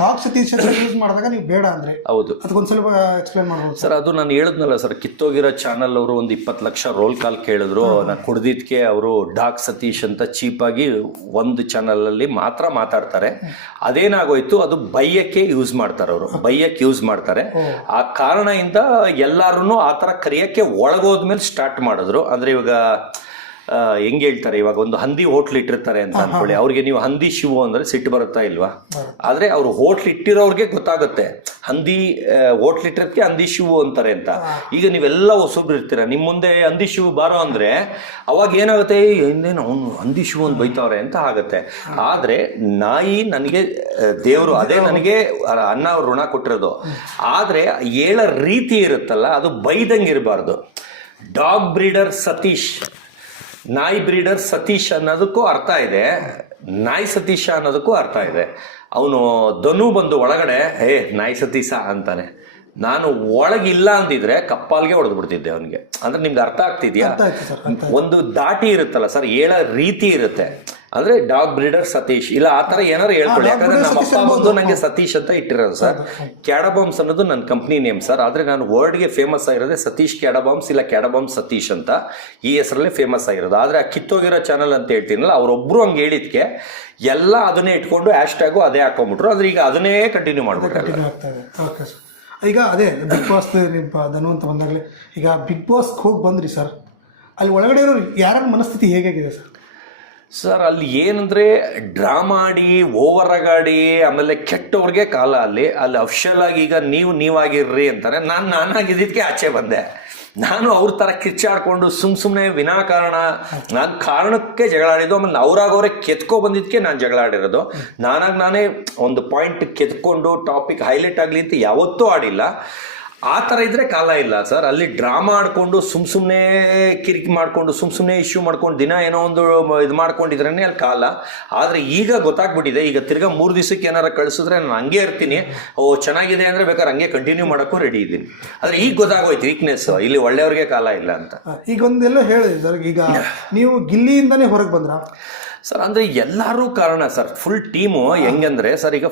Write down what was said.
Dog Satish ಅಂತ use ಮಾಡಿದಾಗ ನೀವು ಬೇಡ ಅಂದ್ರೆ ಹೌದು, ಅದಕ್ಕೊಂದು ಸ್ವಲ್ಪ ಎಕ್ಸ್ಪ್ಲೇನ್ ಮಾಡ್ಬೋದು ಸರ್. ಅದು ನಾನು ಹೇಳಿದ್ನಲ್ಲ ಸರ್, ಕಿತ್ತೋಗಿರೋ ಚಾನಲ್ ಅವರು ಒಂದು 20 ಲಕ್ಷ ರೋಲ್ ಕಾಲ್ ಕೇಳಿದ್ರು. ನಾನು ಕುಡ್ದಿದ್ಕೆ ಅವರು ಡಾಗ್ ಸತೀಶ್ ಅಂತ ಚೀಪಾಗಿ ಒಂದು ಚಾನಲಲ್ಲಿ ಮಾತ್ರ ಮಾತಾಡ್ತಾರೆ. ಅದೇನಾಗೋಯ್ತು, ಅದು ಬೈಯಕ್ಕೆ ಯೂಸ್ ಮಾಡ್ತಾರೆ, ಅವರು ಬೈಯಕ್ಕೆ ಯೂಸ್ ಮಾಡ್ತಾರೆ. ಆ ಕಾರಣದಿಂದ ಎಲ್ಲರೂ ಆ ಥರ ಕರಿಯಕ್ಕೆ ಒಳಗೋದ್ಮೇಲೆ ಸ್ಟಾರ್ಟ್ ಮಾಡಿದ್ರು. ಅಂದರೆ ಇವಾಗ ಹೆಂಗೆ ಹೇಳ್ತಾರೆ, ಇವಾಗ ಒಂದು ಹಂದಿ ಹೋಟ್ಲ್ ಇಟ್ಟಿರ್ತಾರೆ ಅಂತ ಅನ್ಕೊಳ್ಳಿ, ಅವ್ರಿಗೆ ನೀವು ಹಂದಿ ಶಿವು ಅಂದ್ರೆ ಸಿಟ್ಟು ಬರುತ್ತಾ ಇಲ್ವಾ? ಆದ್ರೆ ಅವ್ರು ಹೋಟ್ಲ್ ಇಟ್ಟಿರೋರ್ಗೆ ಗೊತ್ತಾಗುತ್ತೆ ಹಂದಿ ಹೋಟ್ಲ್ ಇಟ್ಟಿರೋದಕ್ಕೆ ಹಂದಿ ಶಿವು ಅಂತಾರೆ ಅಂತ. ಈಗ ನೀವೆಲ್ಲ ಹೊಸಬ್ರು ಇರ್ತೀರ, ನಿಮ್ಮ ಮುಂದೆ ಹಂದಿ ಶಿವು ಬಾರೋ ಅಂದ್ರೆ ಅವಾಗ ಏನಾಗುತ್ತೆ, ಇನ್ನೇನು ಅವನು ಹಂದಿ ಶಿವು ಅಂತ ಬೈತಾವ್ರೆ ಅಂತ ಆಗುತ್ತೆ. ಆದ್ರೆ ನಾಯಿ ನನಗೆ ದೇವರು, ಅದೇ ನನಗೆ ಅನ್ನ ಋಣ ಕೊಟ್ಟಿರೋದು. ಆದ್ರೆ ಹೇಳೋ ರೀತಿ ಇರುತ್ತಲ್ಲ, ಅದು ಬೈದಂಗೆ ಇರಬಾರ್ದು. ಡಾಗ್ ಬ್ರೀಡರ್ ಸತೀಶ್, ನಾಯಿ ಬ್ರೀಡರ್ ಸತೀಶ್ ಅನ್ನೋದಕ್ಕೂ ಅರ್ಥ ಇದೆ, ನಾಯಿ ಸತೀಶ ಅನ್ನೋದಕ್ಕೂ ಅರ್ಥ ಇದೆ. ಅವನು ಧನು ಬಂದು ಒಳಗಡೆ ನಾಯಿ ಸತೀಶ ಅಂತಾನೆ, ನಾನು ಒಳಗಿಲ್ಲ ಅಂದಿದ್ರೆ ಕಪ್ಪಾಲ್ಗೆ ಹೊಡೆದು ಬಿಡ್ತಿದ್ದೆ ಅವನಿಗೆ. ಅಂದ್ರೆ ನಿಮ್ಗೆ ಅರ್ಥ ಆಗ್ತಿದ್ಯಾ? ಒಂದು ದಾಟಿ ಇರುತ್ತಲ್ಲ ಸರ್, ಹೇಳೋ ರೀತಿ ಇರುತ್ತೆ. ಅಂದ್ರೆ ಡಾಗ್ ಬ್ರೀಡರ್ ಸತೀಶ್ ಇಲ್ಲ ಆ ಥರ ಏನಾರು ಹೇಳ್ಕೊಳ್ಳಿ. ಯಾಕಂದ್ರೆ ನಮ್ಮ ಅಪ್ಪ ಬಂದು ನನಗೆ ಸತೀಶ್ ಅಂತ ಇಟ್ಟಿರೋದು ಸರ್. ಕ್ಯಾಡಬಾಂಬ್ಸ್ ಅನ್ನೋದು ನನ್ನ ಕಂಪ್ನಿ ನೇಮ್ ಸರ್. ಆದ್ರೆ ನಾನು ವರ್ಲ್ಡ್ಗೆ ಫೇಮಸ್ ಆಗಿರೋದೇ ಸತೀಶ್ ಕ್ಯಾಡಬಾಂಬ್ಸ್ ಇಲ್ಲ ಕ್ಯಾಡಬಾಂಬ್ಸ್ ಸತೀಶ್ ಅಂತ, ಈ ಹೆಸರಲ್ಲೇ ಫೇಮಸ್ ಆಗಿರೋದು. ಆದ್ರೆ ಆ ಕಿತ್ತೋಗಿರೋ ಚಾನಲ್ ಅಂತ ಹೇಳ್ತೀನಲ್ಲ, ಅವರೊಬ್ರು ಹಂಗೆ ಹೇಳಿದ್ಕೆ ಎಲ್ಲ ಅದನ್ನೇ ಇಟ್ಕೊಂಡು ಹ್ಯಾಶ್ ಟ್ಯಾಗು ಅದೇ ಹಾಕೊಂಡ್ಬಿಟ್ರು. ಆದ್ರೆ ಈಗ ಅದನ್ನೇ ಕಂಟಿನ್ಯೂ ಮಾಡ್ಬಿಟ್ರೆ. ಈಗ ಅದೇ ಬಿಗ್ ಬಾಸ್ ಧನು ಅಂತ ಬಂದಾಗಲೇ, ಈಗ ಬಿಗ್ ಬಾಸ್ ಹೋಗಿ ಬಂದ್ರಿ ಸರ್, ಅಲ್ಲಿ ಒಳಗಡೆ ಇರೋ ಯಾರ ಮನಸ್ಥಿತಿ ಹೇಗಾಗಿದೆ ಸರ್? ಸರ್ ಅಲ್ಲಿ ಏನಂದ್ರೆ ಡ್ರಾಮಾ ಆಡಿ ಓವರ್ ಆಗಾಡಿ ಆಮೇಲೆ ಕೆಟ್ಟವ್ರಿಗೆ ಕಾಲ. ಅಲ್ಲಿ ಅಫಿಷಿಯಲ್ ಆಗಿ ಈಗ ನೀವಾಗಿರ್ರಿ ಅಂತಾರೆ. ನಾನಾಗಿದ್ದಕ್ಕೆ ಆಚೆ ಬಂದೆ. ನಾನು ಅವ್ರ ಥರ ಕಿಚ್ಚಾಡ್ಕೊಂಡು ಸುಮ್ಮನೆ ವಿನಾಕಾರಣ ನಾನು ಕಾರಣಕ್ಕೆ ಜಗಳ ಆಡಿದ್ದು. ಆಮೇಲೆ ಅವ್ರಾಗವ್ರೆ ಕೆತ್ಕೊ ಬಂದಿದ್ದಕ್ಕೆ ನಾನು ಜಗಳ ಆಡಿರೋದು. ನಾನೇ ಒಂದು ಪಾಯಿಂಟ್ ಕೆತ್ಕೊಂಡು ಟಾಪಿಕ್ ಹೈಲೈಟ್ ಆಗಲಿ ಅಂತ ಯಾವತ್ತೂ ಆಡಿಲ್ಲ. ಆ ಥರ ಇದ್ರೆ ಕಾಲ ಇಲ್ಲ ಸರ್. ಅಲ್ಲಿ ಡ್ರಾಮಾ ಆಡ್ಕೊಂಡು ಸುಮ್ಮನೆ ಕಿರಿಕಿ ಮಾಡ್ಕೊಂಡು ಸುಮ್ಮನೆ ಇಶ್ಯೂ ಮಾಡ್ಕೊಂಡು ದಿನ ಏನೋ ಒಂದು ಇದು ಮಾಡ್ಕೊಂಡಿದ್ರೇ ಅಲ್ಲಿ ಕಾಲ. ಆದರೆ ಈಗ ಗೊತ್ತಾಗ್ಬಿಟ್ಟಿದೆ. ಈಗ ತಿರ್ಗಾ 3 ದಿವಸಕ್ಕೆ ಏನಾರು ಕಳಿಸಿದ್ರೆ ನಾನು ಹಂಗೆ ಇರ್ತೀನಿ. ಚೆನ್ನಾಗಿದೆ ಅಂದರೆ ಬೇಕಾದ್ರೆ ಹಂಗೆ ಕಂಟಿನ್ಯೂ ಮಾಡೋಕ್ಕೂ ರೆಡಿ ಇದ್ದೀನಿ. ಆದರೆ ಈಗ ಗೊತ್ತಾಗೋಯ್ತು ವೀಕ್ನೆಸ್, ಇಲ್ಲಿ ಒಳ್ಳೆಯವ್ರಿಗೆ ಕಾಲ ಇಲ್ಲ ಅಂತ. ಈಗ ಒಂದೆಲ್ಲ ಹೇಳಿದೆ ಸರ್, ಈಗ ನೀವು ಗಿಲ್ಲಿಯಿಂದನೇ ಹೊರಗೆ ಬಂದ್ರ ಸರ್? ಅಂದರೆ ಎಲ್ಲರೂ ಕಾರಣ ಸರ್, ಫುಲ್ ಟೀಮು. ಹೆಂಗಂದ್ರೆ ಸರ್, ಈಗ